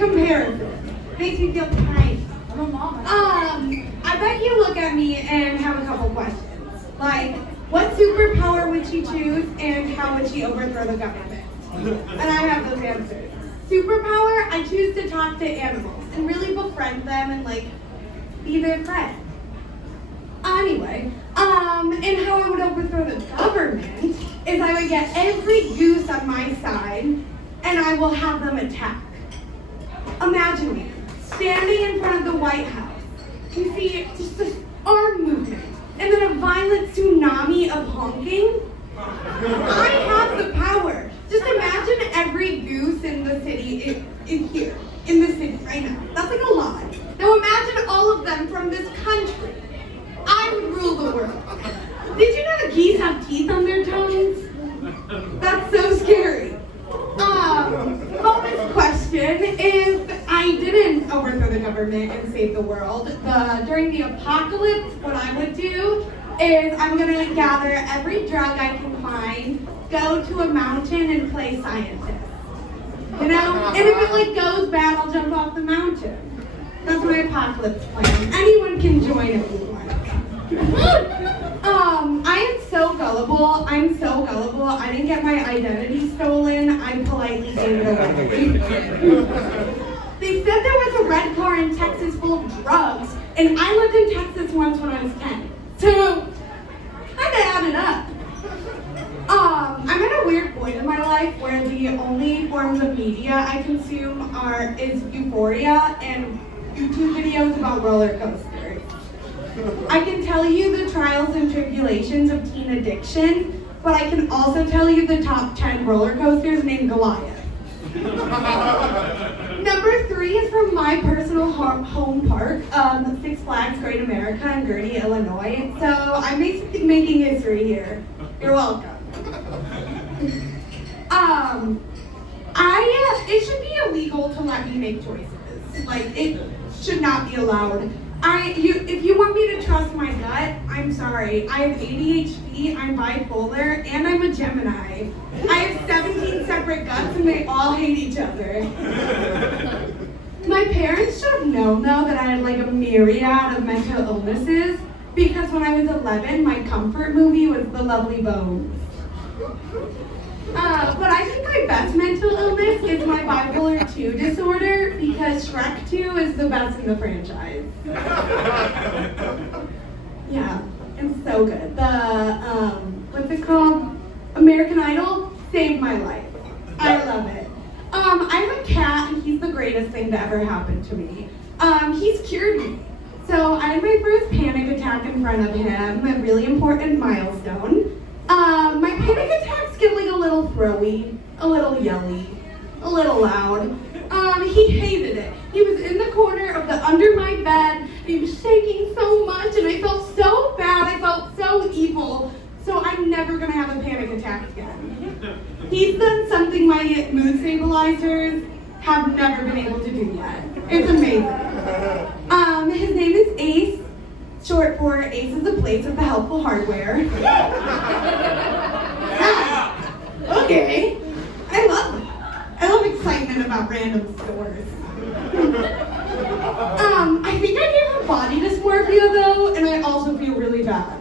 Comparison makes me feel tiny. I bet you look at me and have a couple questions. Like, what superpower would she choose and how would she overthrow the government? And I have those answers. Superpower, I choose to talk to animals and really befriend them and like be their friend. Anyway, and how I would overthrow the government is I would get every goose on my side and I will have them attack. Imagine me standing in front of the White House. You see just this arm movement and then a violent tsunami of honking. I have the power. Just imagine every goose in the city, in here, in the city right now. That's like a lot. Now imagine all of them from this country. I would rule the world. Did you know that geese have teeth on their tongues? That's so scary. Bonus question is, I didn't overthrow the government and save the world. During the apocalypse, what I would do is I'm gonna gather every drug I can find, go to a mountain and play scientist. You know? And if it like goes bad, I'll jump off the mountain. That's my apocalypse plan. Anyone can join if you want. I am so gullible. I'm so gullible. I didn't get my identity stolen. I politely gave it away. They said there was a red car in Texas full of drugs, and I lived in Texas once when I was 10. So, kind of added up. I'm at a weird point in my life where the only forms of media I consume is Euphoria and YouTube videos about roller coasters. I can tell you the trials and tribulations of teen addiction, but I can also tell you the top 10 roller coasters named Goliath. Number 3 is from my personal home park, Six Flags Great America in Gurnee, Illinois. So I'm basically making history here. You're welcome. It should be illegal to let me make choices. Like, it should not be allowed. If you want me to trust my gut, I'm sorry. I have ADHD, I'm bipolar, and I'm a Gemini. I have 17 separate guts and they all hate each other. My parents should have known though that I had like a myriad of mental illnesses because when I was 11, my comfort movie was The Lovely Bones. But I think my best mental illness is my bipolar 2 disorder because Shrek 2 is the best in the franchise. Yeah, it's so good. What's it called? American Idol saved my life. I love it. I have a cat and he's the greatest thing to ever happen to me. He's cured me. So I had my first panic attack in front of him, a really important milestone. My panic attacks get like a little throwy, a little yelly, a little loud. He hated it. He was in the corner of the under my bed. He was shaking so much and I felt so bad. I felt so evil. So I'm never gonna have a panic attack again. He's done something my mood stabilizers have never been able to do yet. It's amazing. His name is Ace. Short for Ace is a place with the helpful hardware. Okay. I love excitement about random stores. I think I gave him body dysmorphia though, and I also feel really bad.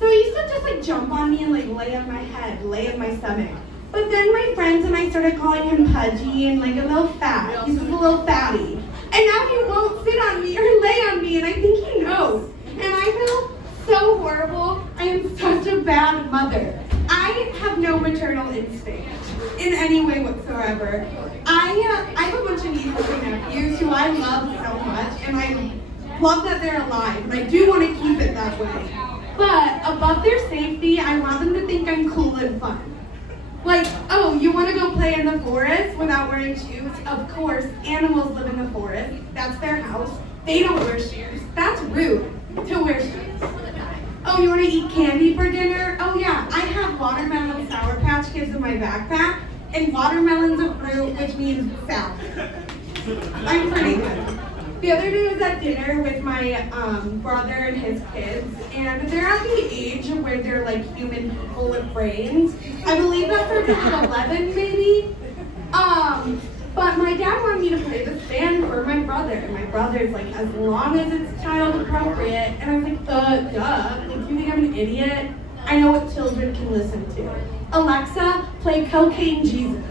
So he used to just like jump on me and like lay on my head, lay on my stomach. But then my friends and I started calling him pudgy and like a little fat. He's just a little fatty. And now he won't sit on me or lay on me, and I think he knows. And I feel so horrible. I am such a bad mother. I have no maternal instinct in any way whatsoever. I have a bunch of nieces and nephews who I love so much, and I love that they're alive, and I do want to keep it that way. But above their safety, I want them to think I'm cool and fun. Like, oh, you want to go play in the forest without wearing shoes? Of course, animals live in the forest. That's their house. They don't wear shoes. That's rude to wear shoes. Oh, you want to eat candy for dinner? Oh yeah, I have watermelon Sour Patch Kids in my backpack, and watermelon's a fruit, which means salad. I'm pretty good. The other day I was at dinner with my brother and his kids, and they're at the age where they're like human people with brains. I believe that's around 11 maybe. But my dad wanted me to play this band for my brother. And my brother's like, as long as it's child appropriate. And I was like, duh. Like, do you think I'm an idiot? I know what children can listen to. Alexa, play Cocaine Jesus.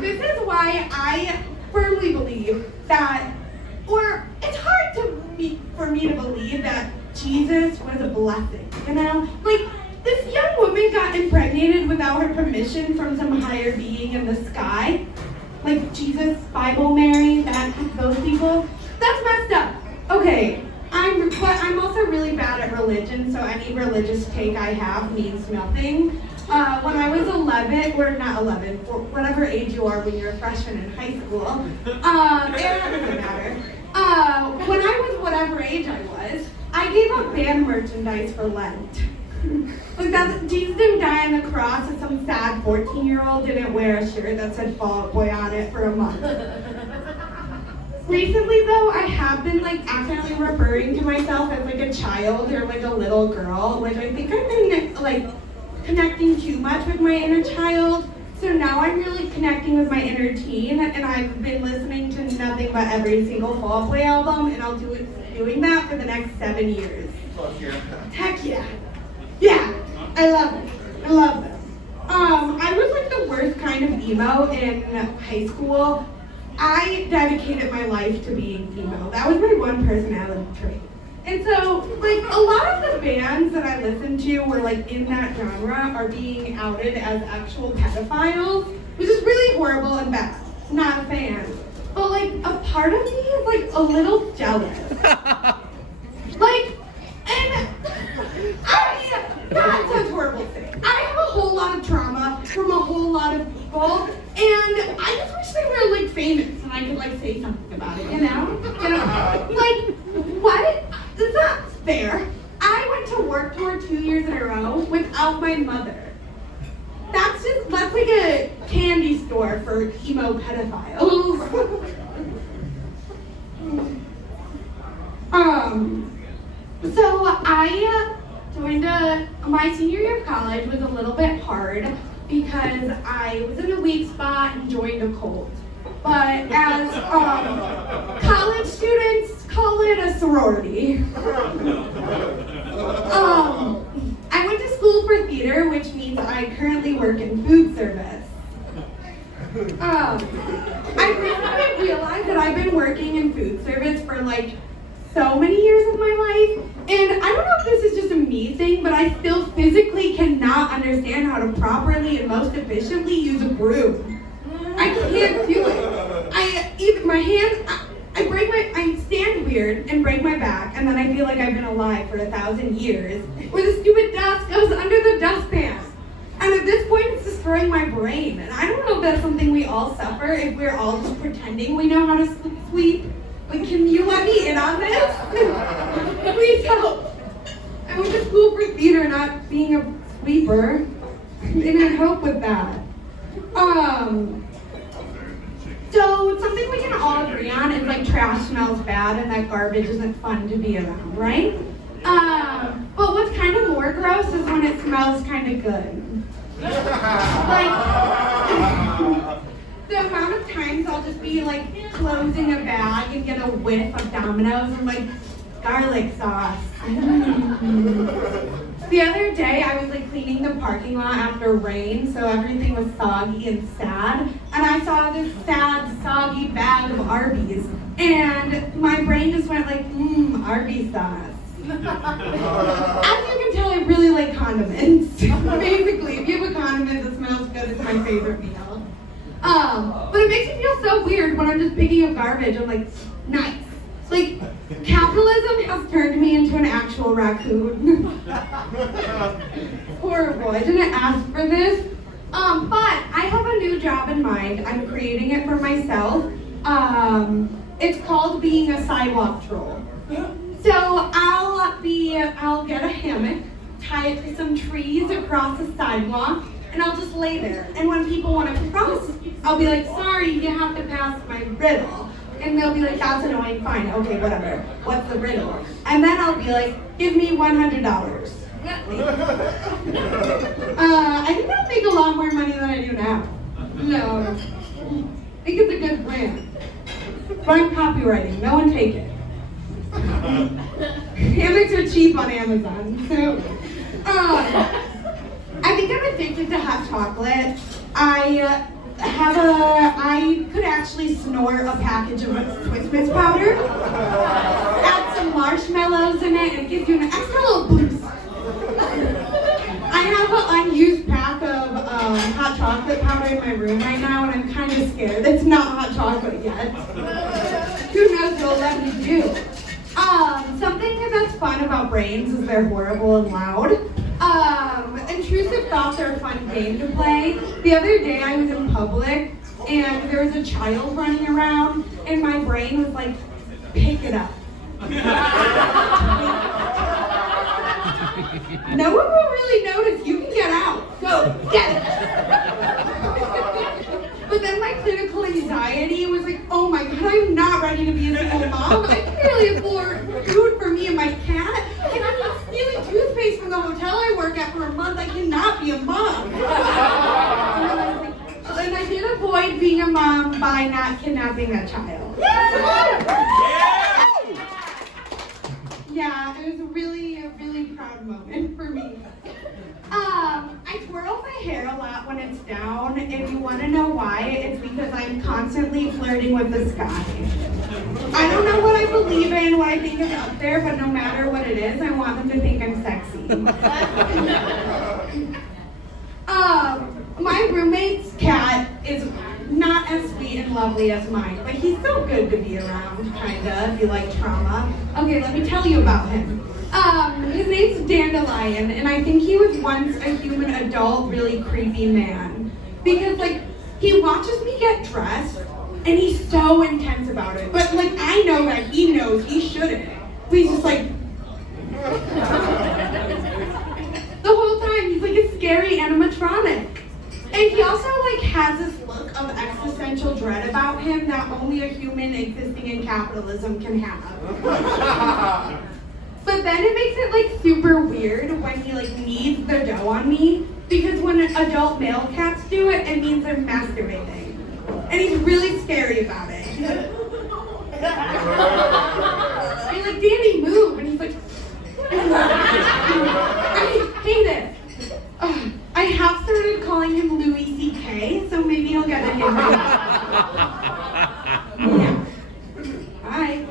This is why I firmly believe that, or it's hard for me to believe that Jesus was a blessing, you know? Like, this young woman got impregnated without her permission from some higher being in the sky. Like Jesus, Bible, Mary, those people. That's messed up. Okay, I'm also really bad at religion, so any religious take I have means nothing. When I was 11, or not 11, or whatever age you are when you're a freshman in high school, it doesn't matter. When I was whatever age I was, I gave up band merchandise for Lent. Like Jesus didn't die on the cross, and some sad 14-year-old didn't wear a shirt that said Fall Out Boy on it for a month. Recently though, I have been like accidentally referring to myself as like a child or like a little girl, which I think I've been like connecting too much with my inner child. So now I'm really connecting with my inner teen, and I've been listening to nothing but every single Fall Out Boy album, and I'll doing that for the next 7 years. Heck yeah. Yeah, I love it. I love it. I was like the worst kind of emo in high school. I dedicated my life to being emo. That was my one personality trait. And so, like, a lot of the bands that I listened to were like in that genre are being outed as actual pedophiles, which is really horrible and bad. Not a fan. But like, a part of me is like a little jealous. Like, and that sounds horrible to say. I have a whole lot of trauma from a whole lot of people, and I just wish they were like famous and I could like say something about it, you know? Like, what? That's not fair. I went to Warped Tour 2 years in a row without my mother. That's like a candy store for emo pedophiles. So I joined my senior year of college was a little bit hard because I was in a weak spot and joined a cult. But as college students call it a sorority. I went to school for theater, which means I currently work in food service. I recently realized that I've been working in food service for like so many years of my life, and I don't know if this is just a me thing, but I still physically cannot understand how to properly and most efficiently use a broom. I can't do it. I stand weird and break my back, and then I feel like I've been alive for 1,000 years, where the stupid dust goes under the dustpan. And at this point, it's destroying my brain. And I don't know if that's something we all suffer if we're all just pretending we know how to sweep. Like, can you let me in on this? Please help. I went to school for theater, not being a sweeper. It didn't help with that. So something we can all agree on is like trash smells bad and that garbage isn't fun to be around, right? But what's kind of more gross is when it smells kind of good. Like, the amount of times I'll just be like closing a bag and get a whiff of Domino's and like garlic sauce. The other day I was like cleaning the parking lot after rain, so everything was soggy and sad, and I saw this sad, soggy bag of Arby's, and my brain just went like, Arby's sauce. As you can tell, I really like condiments. Basically, if you have a condiment that smells good, it's my favorite meal. But it makes me feel so weird when I'm just picking up garbage. I'm like, nice. Like, capitalism has turned me into an actual raccoon. Horrible. I didn't ask for this. But I have a new job in mind. I'm creating it for myself. It's called being a sidewalk troll. So I'll get a hammock, tie it to some trees across the sidewalk, and I'll just lay there. And when people want to cross, I'll be like, sorry, you have to pass my riddle. And they'll be like, that's annoying, fine, okay, whatever. What's the riddle? And then I'll be like, give me $100. I think I'll make a lot more money than I do now. No. I think it's a good brand. But I'm copywriting. No one take it. Hammocks are cheap on Amazon. So, I think I'm addicted to hot chocolate. I could actually snort a package of Swiss Miss powder, add some marshmallows in it, and it gives you an extra little boost. I have an unused pack of hot chocolate powder in my room right now, and I'm kind of scared. It's not hot chocolate yet. Who knows what it'll let me do? Something that's fun about brains is they're horrible and loud. Intrusive thoughts are a fun game to play. The other day I was in public and there was a child running around and my brain was like, pick it up. No one will really notice. You can get out. Go, get it. But then my clinical anxiety was like, oh my God, I'm not ready to be a single mom. I can barely afford food for me and my cat. And I'm not stealing toothpaste from the hotel I work at for a month. I cannot be a mom. And I did avoid being a mom by not kidnapping that child. Yeah, it was a really proud moment for me. I twirl my hair a lot when it's down. If you want to know why, it's because I'm constantly flirting with the sky. I don't know what I believe in, what I think is up there, but no matter what it is, I want them to think I'm sexy. My roommate's cat is not as sweet and lovely as mine, but he's still good to be around, kinda, if you like trauma. Okay, let me tell you about him. His name's Dandelion, and I think he was once a human adult, really creepy man. Because, like, he watches me get dressed, and he's so intense about it. But, like, I know that he knows he shouldn't. But he's just like... the whole time, he's like a scary animatronic. And he also, like, has this look of existential dread about him that only a human existing in capitalism can have. But then it makes it like super weird when he like kneads their dough on me, because when adult male cats do it, it means they're masturbating. And he's really scary about it. I'm like, Danny, move! And he's like, I hate it. I have started calling him Louis C.K., so maybe he'll get a hit. Yeah. Bye.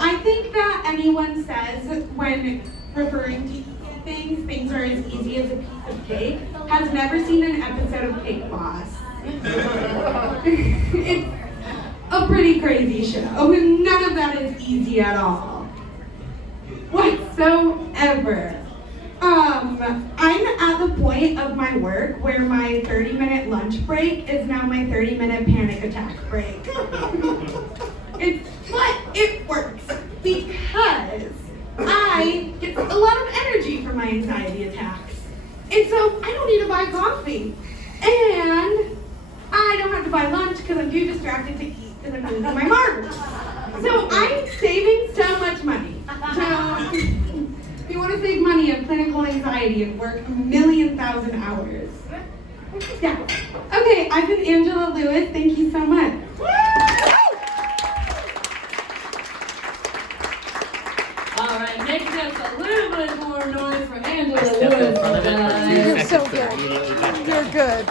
I think that anyone says when referring to things are as easy as a piece of cake has never seen an episode of Cake Boss. It's a pretty crazy show, and none of that is easy at all. Whatsoever. I'm at the point of my work where my 30-minute lunch break is now my 30-minute panic attack break. But it works because I get a lot of energy from my anxiety attacks. And so I don't need to buy coffee. And I don't have to buy lunch because I'm too distracted to eat because I'm losing my marbles. So I'm saving so much money. So if you want to save money on clinical anxiety and work 1,000,000 hours. Yeah. Okay, I've been Angela Lewis. Thank you so much. All right, make us a little bit more noise for Angela Lewis. You're so good. You're good.